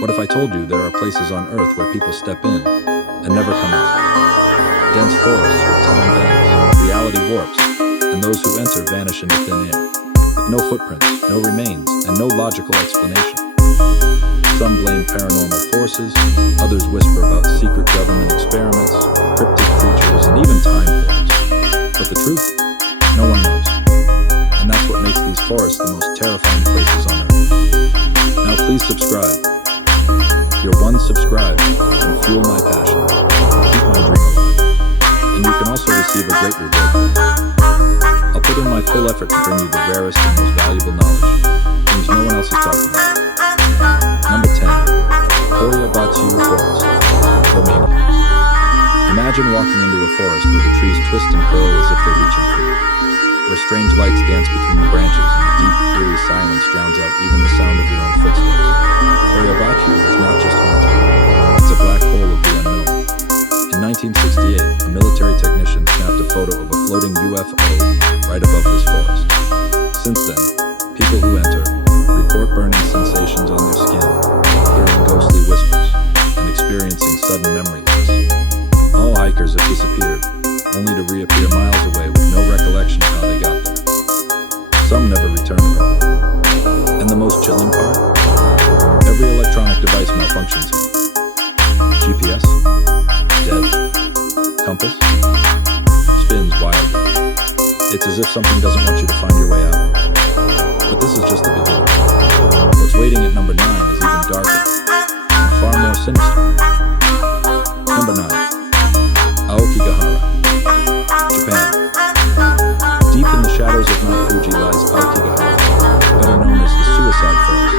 What if I told you there are places on Earth where people step in and never come out? Dense forests where time bends, reality warps, and those who enter vanish into thin air, with no footprints, no remains, and no logical explanation. Some blame paranormal forces, others whisper about secret government experiments, cryptic creatures, and even time portals. But the truth? No one knows. And that's what makes these forests the most terrifying places on Earth. Now please subscribe. Your one subscribe can fuel my passion, keep my dream alive, and you can also receive a great reward. I'll put in my full effort to bring you the rarest and most valuable knowledge, things no one else is talking about. Number 10. Horrifying Forest, Romania. Imagine walking into a forest where the trees twist and curl as if they're reaching for you, where strange lights dance between the branches and the deep, eerie silence drowns out even the sound of your own footsteps. Horrifying is not just haunted, it's a black hole of the unknown. In 1968, a military technician snapped a photo of a floating UFO right above this forest. Since then, people who enter report burning sensations on their skin, hearing ghostly whispers, and experiencing sudden memory loss. All hikers have disappeared, only to reappear miles away with no recollection of how they got there. Some never return at all. And the most chilling part? Every electronic device malfunctions here. GPS? Dead. Compass? Spins wildly. It's as if something doesn't want you to find your way out. But this is just the beginning. What's waiting at number 9 is even darker, and far more sinister. Number 9. Aokigahara, Japan. Deep in the shadows of Mount Fuji lies Aokigahara, better known as the Suicide Forest.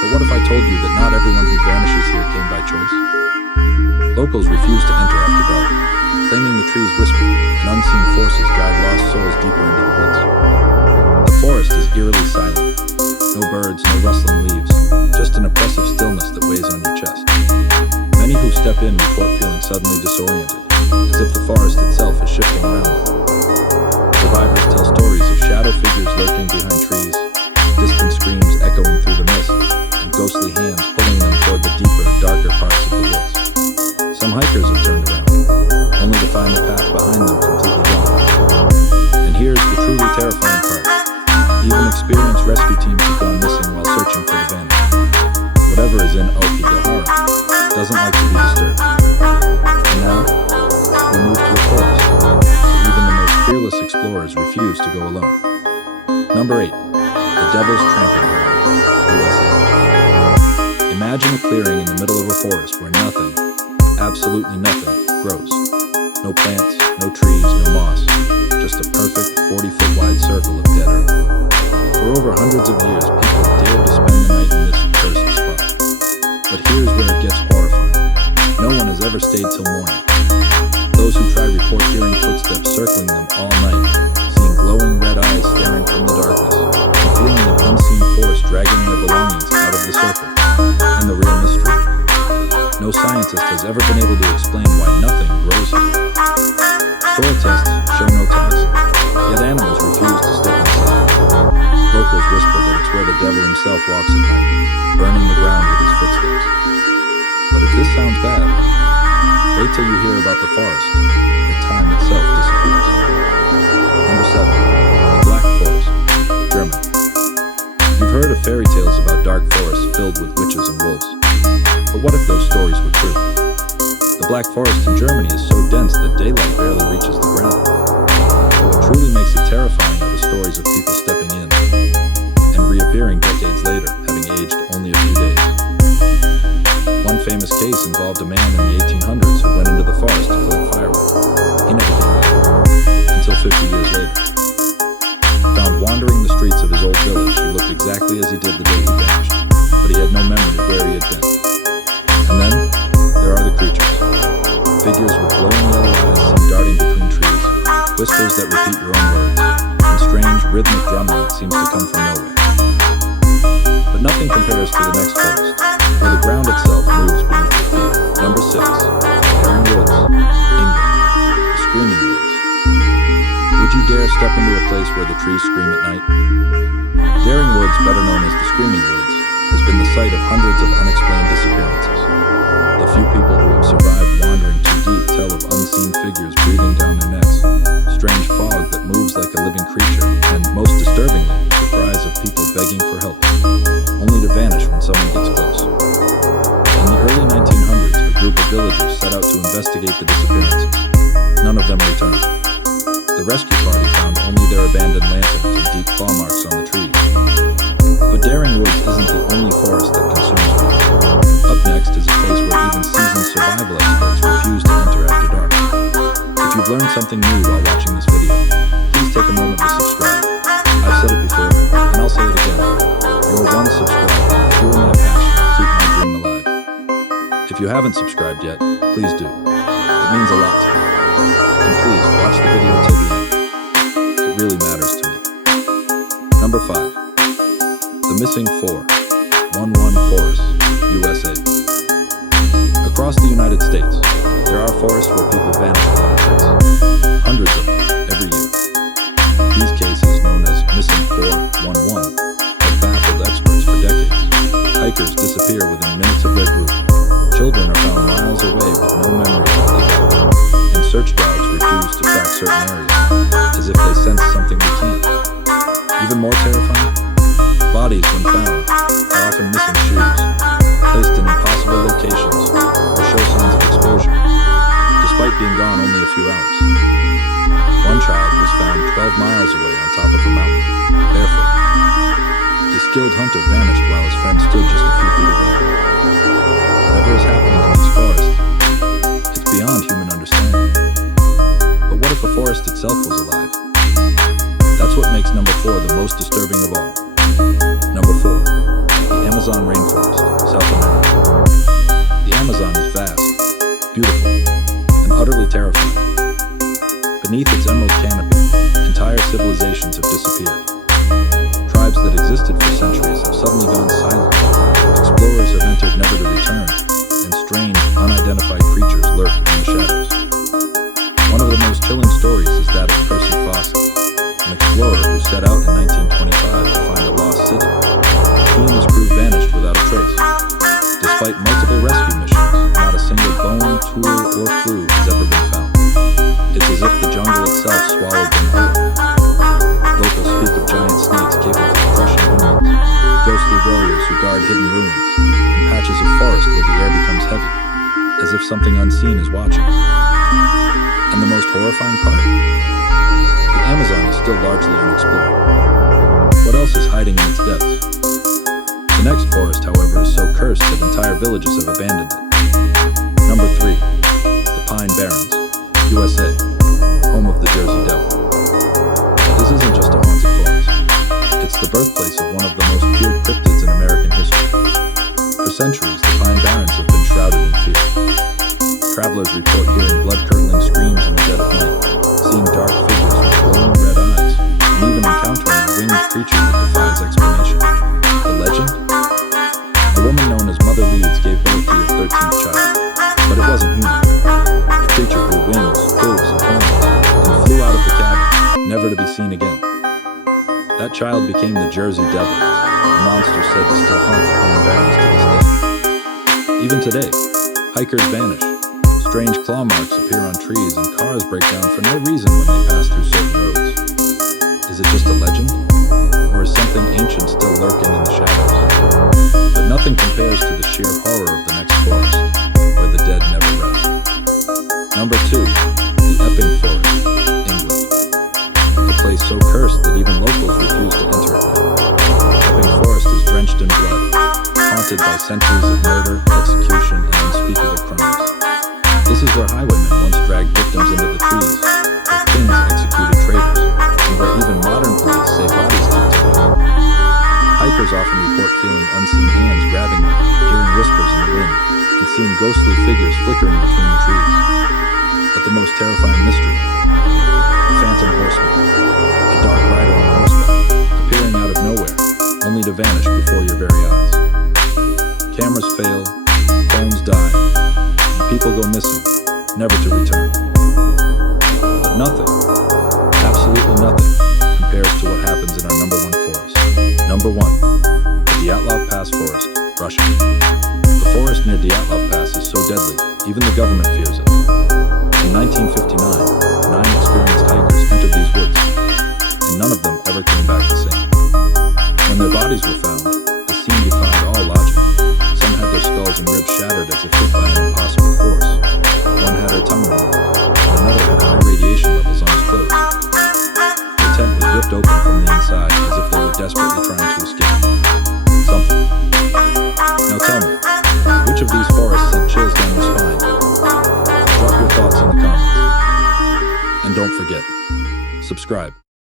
But what if I told you that not everyone who vanishes here came by choice? Locals refuse to enter after dark, claiming the trees whisper and unseen forces guide lost souls deeper into the woods. The forest is eerily silent. No birds, no rustling leaves, just an oppressive stillness that weighs on your chest. Many who step in report feeling suddenly disoriented, as if the forest itself is shifting around them. Survivors tell stories of shadow figures lurking behind trees, distant screams echoing through the mist, and ghostly hands pulling them toward the deeper, darker parts of the woods. Some hikers have turned around, only to find the path behind them completely gone. And here's the truly terrifying part. Even experienced rescue teams have gone missing while searching for the vanished. Whatever is in Aokigahara doesn't like to be disturbed. And now, we move to a forest where even the most fearless explorers refuse to go alone. Number 8. The Devil's Tramping Ground, USA. Imagine a clearing in the middle of a forest where nothing, absolutely nothing, grows. No plants, no trees, no moss, just a perfect 40-foot wide circle of dead earth. For over hundreds of years, people dared to spend the night in this cursed spot. But here's where it gets horrifying. No one has ever stayed till morning. Those who try report hearing footsteps circling them all night, seeing glowing red eyes staring from the darkness, and feeling an unseen force dragging their belongings out of the circle. And the real mystery? No scientist has ever been able to explain why nothing grows here. Soil tests show no toxin, yet animals refuse to step inside. Locals whisper that it's where the devil himself walks at night, burning the ground with his footsteps. But if this sounds bad, wait till you hear about the forest, where time itself disappears. Number 7. The Black Forest, Germany. You've heard of fairy tales about dark forests filled with witches and wolves. But what if those stories were true? The Black Forest in Germany is so dense that daylight barely reaches the ground. But what truly makes it terrifying are the stories of people stepping in and reappearing decades later, having aged only a few days. One famous case involved a man in the 1800s who went into the forest to collect firewood. He never came back, until 50 years later. Found wandering the streets of his old village, he looked exactly as he did the day he vanished, but he had no memory of where he had been. And then, there are the creatures. Figures with glowing yellow eyes seen darting between trees, whispers that repeat your own words, and strange rhythmic drumming that seems to come from nowhere. But nothing compares to the next forest, where the ground itself moves beneath your feet. Number 6. Daring Woods, England. The Screaming Woods. Would you dare step into a place where the trees scream at night? Daring Woods, better known as the Screaming Woods, has been the site of hundreds of unexplained villagers set out to investigate the disappearances. None of them returned. The rescue party found only their abandoned lanterns and deep claw marks on the trees. But Daring Woods isn't the only forest that consumes people. Up next is a place where even seasoned survival experts refuse to enter after dark. If you've learned something new while watching this video, please take a moment to subscribe. I've said it before, and I'll say it again. Your one subscribe will fuel my passion and keep my dream alive. If you haven't subscribed yet, please do. It means a lot to me. And please, watch the video till the end. It really matters to me. Number 5. The Missing 411 Forest, USA. Across the United States, there are forests where people vanish without a trace. Hundreds of them, every year. These cases, known as Missing 411, have baffled experts for decades. Hikers disappear within minutes of their group. Children are found miles away with no memory of how they got there. And search dogs refuse to track certain areas, as if they sense something we can't. Even more terrifying? Bodies, when found, are often missing shoes, placed in impossible locations, or show signs of exposure, despite being gone only a few hours. One child was found 12 miles away on top of a mountain, barefoot. A skilled hunter vanished while his friend stood just a few feet away. Whatever is happening in these forests, it's beyond human understanding. But what if the forest itself was alive? That's what makes number 4 the most disturbing of all. Number 4. The Amazon rainforest, South America. The Amazon is vast, beautiful, and utterly terrifying. Beneath its emerald canopy, entire civilizations have disappeared. Tribes that existed for centuries have suddenly gone silent. Explorers have entered never to return, and strange, unidentified creatures lurk in the shadows. One of the most chilling stories is that of Percy Fawcett, an explorer who set out in 1925 to find a lost city. He and his crew vanished without a trace. Despite multiple rescue missions, not a single bone, tool, or clue has ever been found. It's as if the jungle itself swallowed them whole. Locals speak of giant snakes capable of crushing humans, ghostly warriors who guard hidden ruins, and patches of forest where the air becomes heavy, as if something unseen is watching. And the most horrifying part? The Amazon is still largely unexplored. What else is hiding in its depths? The next forest, however, is so cursed that entire villages have abandoned it. Number 3. The Pine Barrens, USA, home of the Jersey Devil. This isn't just a haunted forest. It's the birthplace of one of the most feared cryptids in American history. For centuries, the Pine Barrens have been shrouded in fear. Travelers report hearing blood-curdling screams in the dead of night, seeing dark figures with glowing red eyes, and even encountering a winged creature that defies explanation. The legend? A woman known as Mother Leeds gave birth to her 13th child, but it wasn't human. The creature grew wings, hooves, and horns, and flew out of the cabin, never to be seen again. That child became the Jersey Devil, a monster said to still haunt the Pine Barrens to this day. Even today, hikers vanish. Strange claw marks appear on trees, and cars break down for no reason when they pass through certain roads. Is it just a legend? Or is something ancient still lurking in the shadows? But nothing compares to the sheer horror of the next forest, where the dead never rest. Number 2. The Epping Forest, England. A place so cursed that even locals refuse to enter it now. Epping Forest is drenched in blood, haunted by centuries of murder, execution, and unspeakable crimes. This is where highwaymen once dragged victims into the trees, where kings executed traitors, and where even modern police say bodies keep turning. Hikers often report feeling unseen hands grabbing them, hearing whispers in the wind, and seeing ghostly figures flickering between the trees. But the most terrifying mystery? The Phantom Horseman, a dark rider on horseback, appearing out of nowhere, only to vanish before your very eyes. Cameras fail, phones die, people go missing, never to return. But nothing, absolutely nothing, compares to what happens in our number 1 forest. Number 1. The Dyatlov Pass Forest, Russia. The forest near Dyatlov Pass is so deadly, even the government fears it. In 1959, 9 experienced hikers entered these woods, and none of them ever came back the same. When their bodies were found, the scene defied all logic. Some had their skulls jaws and ribs shattered as if hit by an impossible force. One had her tongue removed, and another had high radiation levels on his clothes. The tent was ripped open from the inside as if they were desperately trying to escape something. Now tell me, which of these forests sent chills down your spine? Drop your thoughts in the comments. And don't forget, subscribe.